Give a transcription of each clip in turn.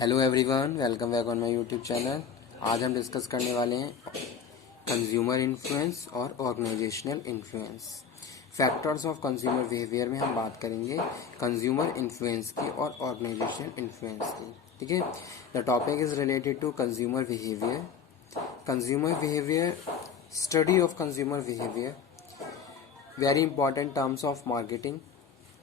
Hello everyone, welcome back on my YouTube channel. आज हम discuss करने वाले हैं कंज्यूमर इन्फ्लुएंस और organisational influence. Factors of consumer behaviour में हम बात करेंगे कंज्यूमर इन्फ्लुएंस की और ऑर्गेनाइजेशनल इन्फ्लुएंस की। ठीक है, the topic is related to consumer behaviour. Consumer behaviour, study of consumer behaviour, very important terms of marketing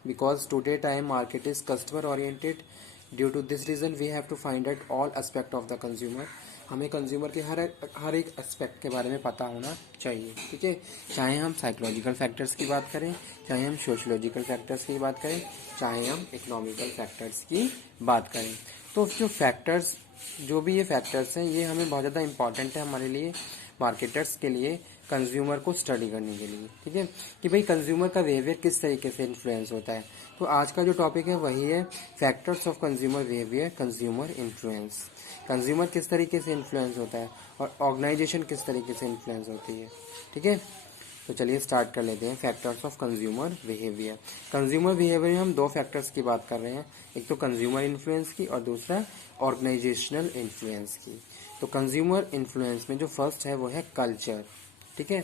because today time market is customer oriented. Due to this reason we have to find out all aspect of the consumer. हमें consumer के हर एक aspect के बारे में पता होना चाहिए। ठीक है, चाहे हम साइकोलॉजिकल फैक्टर्स की बात करें, चाहे हम सोशोलॉजिकल फैक्टर्स की बात करें, चाहे हम इकोनॉमिकल फैक्टर्स की बात करें। तो जो फैक्टर्स, जो भी ये फैक्टर्स हैं, ये हमें बहुत ज़्यादा इंपॉर्टेंट है हमारे लिए, मार्केटर्स के लिए, कंज्यूमर को स्टडी करने के लिए। ठीक है, कि भाई कंज्यूमर का बिहेवियर किस तरीके से इन्फ्लुएंस होता है। तो आज का जो टॉपिक है वही है factors of consumer behaviour, consumer influence. Consumer किस तरीके से इन्फ्लुएंस होता है और ऑर्गेनाइजेशन किस तरीके से इन्फ्लुएंस होती है। ठीक है, तो चलिए स्टार्ट कर लेते हैं। Factors of consumer behaviour. Consumer behaviour में हम दो फैक्टर्स की बात कर रहे हैं, एक तो कंज्यूमर इन्फ्लुएंस की और दूसरा ऑर्गेनाइजेशनल इन्फ्लुएंस की। तो कंज्यूमर इन्फ्लुएंस में जो फर्स्ट है वो है कल्चर। ठीक है,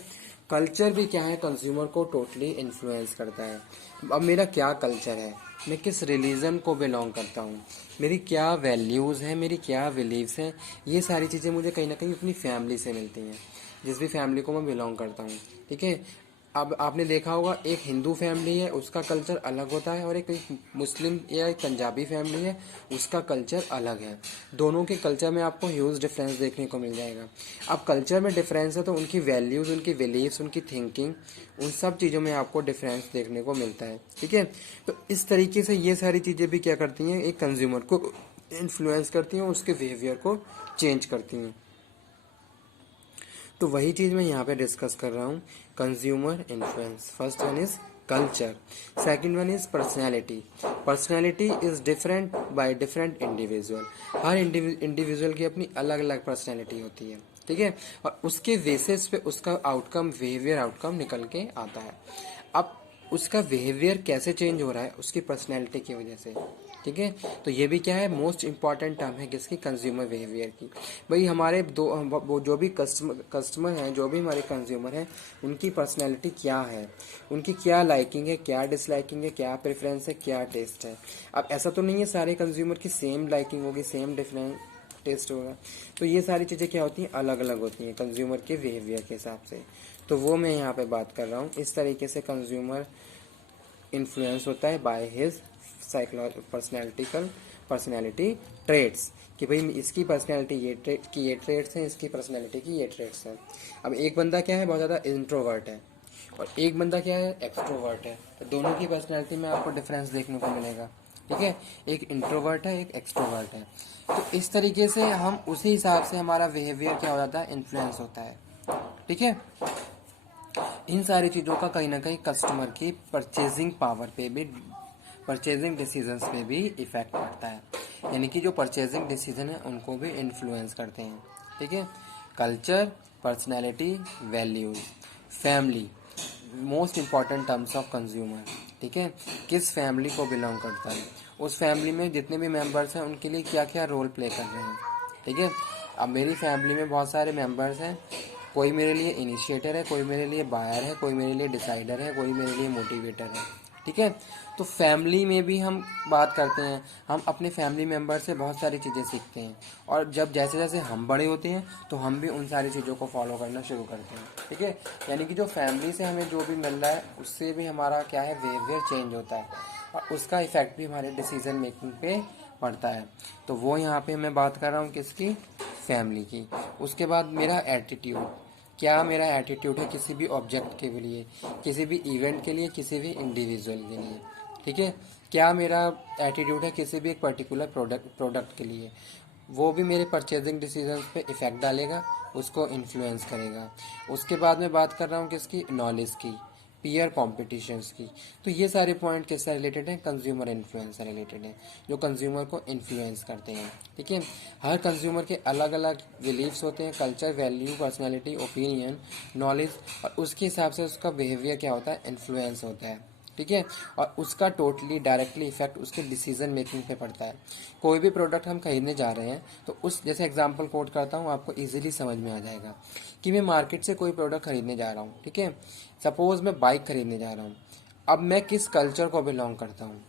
कल्चर भी क्या है, कंज्यूमर को टोटली इन्फ्लुएंस करता है। अब मेरा क्या कल्चर है, मैं किस रिलीजन को बिलोंग करता हूँ, मेरी क्या वैल्यूज़ हैं, मेरी क्या बिलीव्स हैं, ये सारी चीज़ें मुझे कहीं ना कहीं अपनी फैमिली से मिलती हैं, जिस भी फैमिली को मैं बिलोंग करता हूँ। ठीक है, अब आपने देखा होगा एक हिंदू फैमिली है उसका कल्चर अलग होता है और एक मुस्लिम या एक पंजाबी फैमिली है उसका कल्चर अलग है। दोनों के कल्चर में आपको ह्यूज डिफरेंस देखने को मिल जाएगा। अब कल्चर में डिफरेंस है तो उनकी वैल्यूज़, उनकी बिलीव्स, उनकी थिंकिंग, उन सब चीज़ों में आपको डिफरेंस देखने को मिलता है। ठीक है, तो इस तरीके से ये सारी चीज़ें भी क्या करती हैं, एक कंज्यूमर को इन्फ्लुएंस करती हैं, उसके बिहेवियर को चेंज करती हैं। तो वही चीज़ मैं यहाँ पे डिस्कस कर रहा हूँ, consumer influence. First one is culture, second one is personality. Personality is different by different individual. Her individual की अपनी अलग अलग पर्सनैलिटी होती है। ठीक है, और उसके बेसिस पे उसका आउटकम, बिहेवियर आउटकम निकल के आता है। अब उसका बिहेवियर कैसे चेंज हो रहा है, उसकी पर्सनैलिटी की वजह से। ठीक है, तो ये भी क्या है, मोस्ट इंपॉर्टेंट टर्म है किसकी, कंज्यूमर बिहेवियर की। भाई हमारे वो जो भी कस्टमर हैं, जो भी हमारे कंज्यूमर हैं, उनकी पर्सनैलिटी क्या है, उनकी क्या लाइकिंग है, क्या डिसलाइकिंग है, क्या प्रेफरेंस है, क्या टेस्ट है। अब ऐसा तो नहीं है सारे कंज्यूमर की सेम लाइकिंग होगी, सेम डिफरेंट टेस्ट होगा। तो ये सारी चीज़ें क्या होती हैं, अलग अलग होती हैं कंज्यूमर के बिहेवियर के हिसाब से। तो वो मैं यहाँ पे बात कर रहा हूँ। इस तरीके से कंज्यूमर इन्फ्लुएंस होता है बाय हिज पर्सनैलिटी ट्रेट्स, कि भाई इसकी पर्सनैलिटी ये ट्रेट्स हैं, इसकी पर्सनैलिटी की ये ट्रेट्स हैं। अब एक बंदा क्या है, बहुत ज़्यादा इंट्रोवर्ट है और एक बंदा क्या है, एक्सट्रोवर्ट है। तो दोनों की पर्सनैलिटी में आपको डिफरेंस देखने को मिलेगा। ठीक है, एक इंट्रोवर्ट है, एक एक्सट्रोवर्ट है। तो इस तरीके से हम उसी हिसाब से हमारा बिहेवियर क्या हो जाता है, इन्फ्लुएंस होता है। ठीक है, इन सारी चीज़ों का कहीं ना कहीं कस्टमर की परचेजिंग पावर पे भी, परचेजिंग डिसीजंस पे भी इफेक्ट पड़ता है, यानी कि जो परचेजिंग डिसीजन है उनको भी इन्फ्लुएंस करते हैं। ठीक है, culture, personality, values, family, most important terms of consumer. ठीक है, किस फैमिली को बिलोंग करता है, उस फैमिली में जितने भी मेंबर्स हैं उनके लिए क्या क्या रोल प्ले कर रहे हैं। ठीक है, अब मेरी फैमिली में बहुत सारे मेंबर्स हैं, कोई मेरे लिए इनिशिएटर है, कोई मेरे लिए बायर है, कोई मेरे लिए डिसाइडर है, कोई मेरे लिए मोटिवेटर है। ठीक है, तो फैमिली में भी हम बात करते हैं, हम अपने फैमिली मेम्बर से बहुत सारी चीज़ें सीखते हैं और जब जैसे जैसे हम बड़े होते हैं तो हम भी उन सारी चीज़ों को फॉलो करना शुरू करते हैं। ठीक है, यानी कि जो फैमिली से हमें जो भी मिल रहा है उससे भी हमारा क्या है, बिहेवियर चेंज होता है और उसका इफेक्ट भी हमारे डिसीजन मेकिंग पे पड़ता है। तो वो यहाँ पे मैं बात कर रहा हूँ किसकी, फैमिली की। उसके बाद मेरा एटीट्यूड, क्या मेरा एटीट्यूड है किसी भी ऑब्जेक्ट के लिए, किसी भी इवेंट के लिए, किसी भी इंडिविजुअल के लिए। ठीक है, क्या मेरा एटीट्यूड है किसी भी एक पर्टिकुलर प्रोडक्ट के लिए, वो भी मेरे परचेजिंग डिसीजंस पे इफेक्ट डालेगा, उसको इन्फ्लुएंस करेगा। उसके बाद मैं बात कर रहा हूँ किसकी, नॉलेज की, पीयर कॉम्पिटिशन्स की। तो ये सारे पॉइंट किससे रिलेटेड हैं, कंज्यूमर इन्फ्लुएंस से रिलेटेड हैं, जो कंज्यूमर को इन्फ्लुएंस करते हैं। ठीक है, हर कंज्यूमर के अलग अलग बिलीव्स होते हैं, culture, value, personality, opinion, knowledge, और उसके हिसाब से उसका बिहेवियर क्या होता है, इन्फ्लुएंस होता है। ठीक है, और उसका टोटली डायरेक्टली इफेक्ट उसके डिसीजन मेकिंग पे पड़ता है। कोई भी प्रोडक्ट हम खरीदने जा रहे हैं तो उस, जैसे एग्जांपल कोट करता हूँ, आपको इजीली समझ में आ जाएगा कि मैं मार्केट से कोई प्रोडक्ट खरीदने जा रहा हूँ, ठीक है। सपोज मैं बाइक खरीदने जा रहा हूँ, अब मैं किस कल्चर को बिलोंग करता हूँ,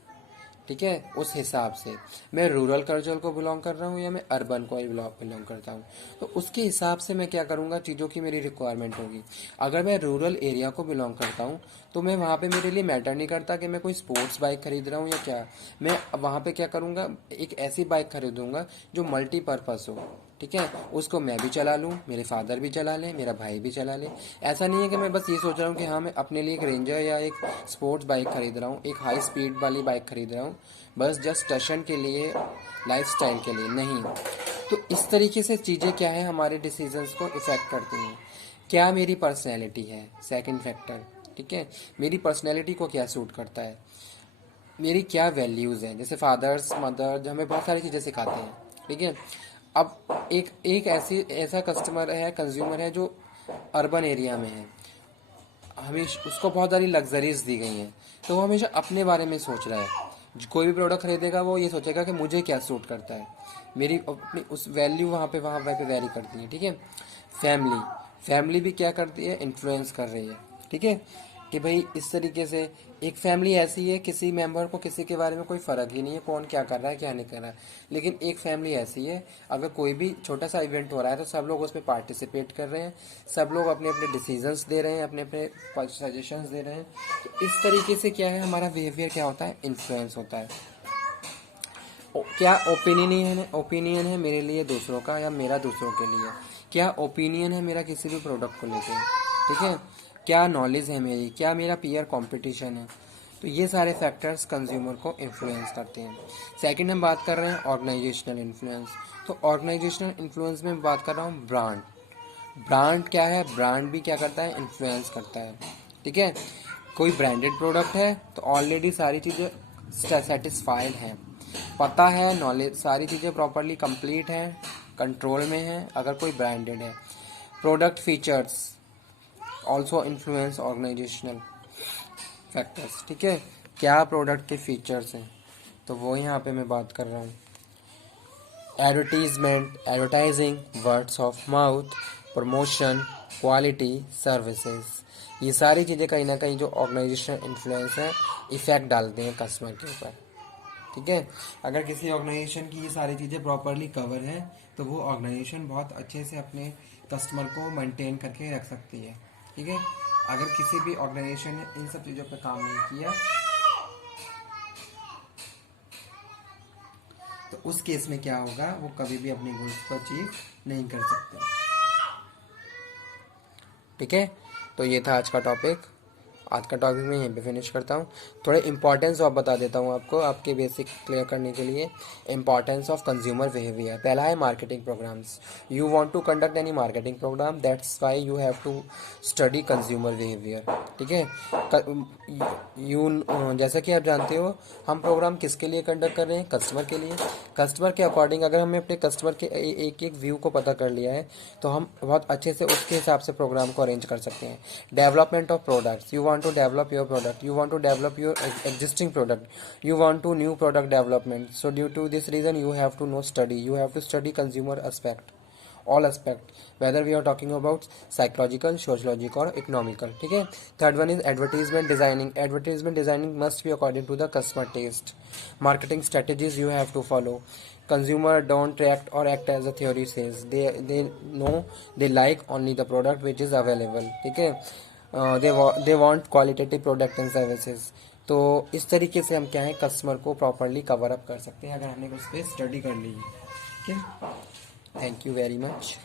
ठीक है, उस हिसाब से मैं रूरल कल्चर को बिलोंग कर रहा हूँ या मैं अर्बन को बिलोंग करता हूँ, तो उसके हिसाब से मैं क्या करूँगा, चीज़ों की मेरी रिक्वायरमेंट होगी। अगर मैं रूरल एरिया को बिलोंग करता हूँ तो मैं वहाँ पे, मेरे लिए मैटर नहीं करता कि मैं कोई स्पोर्ट्स बाइक खरीद रहा हूँ या क्या, मैं वहाँ पे क्या करूँगा, एक ऐसी बाइक खरीदूंगा जो मल्टीपर्पज़ हो, ठीक है, उसको मैं भी चला लूँ, मेरे फादर भी चला लें, मेरा भाई भी चला ले। ऐसा नहीं है कि मैं बस ये सोच रहा हूँ कि हाँ मैं अपने लिए एक रेंजर या एक स्पोर्ट्स बाइक खरीद रहा हूँ, एक हाई स्पीड वाली बाइक खरीद रहा हूँ, बस जस्ट टशन के लिए, लाइफस्टाइल के लिए नहीं। तो इस तरीके से चीज़ें क्या है, हमारे डिसीजंस को इफेक्ट करती हैं। क्या मेरी पर्सनैलिटी है, सेकंड फैक्टर, ठीक है, मेरी पर्सनैलिटी को क्या सूट करता है, मेरी क्या वैल्यूज़ हैं, जैसे फादर्स मदर हमें बहुत सारी चीज़ें सिखाते हैं, ठीक है। अब एक ऐसा कस्टमर है, कंज्यूमर है जो अर्बन एरिया में है, हमेशा उसको बहुत सारी लग्जरीज दी गई हैं, तो वो हमेशा अपने बारे में सोच रहा है। कोई भी प्रोडक्ट खरीदेगा वो ये सोचेगा कि मुझे क्या सूट करता है, मेरी अपनी उस वैल्यू वहाँ पे वेरी करती है, ठीक है। फैमिली, फैमिली भी क्या करती है, इन्फ्लुएंस कर रही है, ठीक है, कि भाई इस तरीके से एक फैमिली ऐसी है, किसी मेंबर को किसी के बारे में कोई फ़र्क ही नहीं है कौन क्या कर रहा है क्या नहीं कर रहा है, लेकिन एक फैमिली ऐसी है, अगर कोई भी छोटा सा इवेंट हो रहा है तो सब लोग उसमें पार्टिसिपेट कर रहे हैं, सब लोग अपने अपने डिसीजंस दे रहे हैं, अपने अपने सजेशंस दे रहे हैं। तो इस तरीके से क्या है, हमारा बिहेवियर क्या होता है, इन्फ्लुएंस होता है। क्या ओपिनियन है मेरे लिए दूसरों का या मेरा दूसरों के लिए, क्या ओपिनियन है मेरा किसी भी प्रोडक्ट को लेकर, ठीक है, क्या नॉलेज है मेरी, क्या मेरा पीयर कंपटीशन है। तो ये सारे फैक्टर्स कंज्यूमर को इन्फ्लुएंस करते हैं। सेकंड हम बात कर रहे हैं ऑर्गेनाइजेशनल इन्फ्लुएंस। तो ऑर्गेनाइजेशनल इन्फ्लुएंस में बात कर रहा हूँ ब्रांड। ब्रांड क्या है, ब्रांड भी क्या करता है, इन्फ्लुएंस करता है, ठीक है। कोई ब्रांडेड प्रोडक्ट है तो ऑलरेडी सारी चीज़ें सेटिस्फाइड हैं, पता है, नॉलेज, सारी चीज़ें प्रॉपरली कंप्लीट हैं, कंट्रोल में है अगर कोई ब्रांडेड है। Product features also influence organisational factors, ठीक है, क्या प्रोडक्ट के फीचर्स हैं, तो वो यहाँ पे मैं बात कर रहा हूँ। Advertisement, advertising, words of mouth, promotion, quality, services, ये सारी चीज़ें कहीं ना कहीं जो ऑर्गेनाइजेशनल इन्फ्लुएंस है, इफेक्ट डालते हैं कस्टमर के ऊपर, ठीक है। अगर किसी ऑर्गेनाइजेशन की ये सारी चीज़ें प्रॉपरली कवर है तो वो ऑर्गेनाइजेशन बहुत अच्छे से अपने कस्टमर को मेंटेन करके रख सकती है, ठीक है। अगर किसी भी ऑर्गेनाइजेशन ने इन सब चीज़ों पर काम नहीं किया तो उस केस में क्या होगा, वो कभी भी अपनी गोल्स को अचीव नहीं कर सकते, ठीक है। तो ये था आज का टॉपिक। आज का टॉपिक मैं यहीं पे फिनिश करता हूँ। थोड़े इंपॉर्टेंस और बता देता हूँ आपको, आपके बेसिक क्लियर करने के लिए। Importance of consumer behaviour. पहला है marketing programmes. You want to conduct any marketing programme, that's why you have to study consumer behaviour, ठीक है। जैसा कि आप जानते हो हम प्रोग्राम किसके लिए कंडक्ट कर रहे हैं, कस्टमर के लिए। कस्टमर के अकॉर्डिंग अगर हमने अपने कस्टमर के एक एक व्यू को पता कर लिया है तो हम बहुत अच्छे से उसके हिसाब से प्रोग्राम को अरेंज कर सकते हैं। Development of products, you want to develop your product, you want to develop your existing product, you want to new product development, so due to this reason you have to you have to study consumer aspect, all aspect, whether we are talking about psychological, sociological or economical, ठीक है। Third one is advertisement designing. Advertisement designing must be according to the customer taste. Marketing strategies you have to follow. Consumer don't react or act as the theory says, they know they like only the product which is available, ठीक है। They want qualitative product and services. तो इस तरीके से हम क्या है, customer को प्रॉपरली कवर अप कर सकते हैं अगर हमने उस पर स्टडी कर ली है, ठीक है। Thank you very much.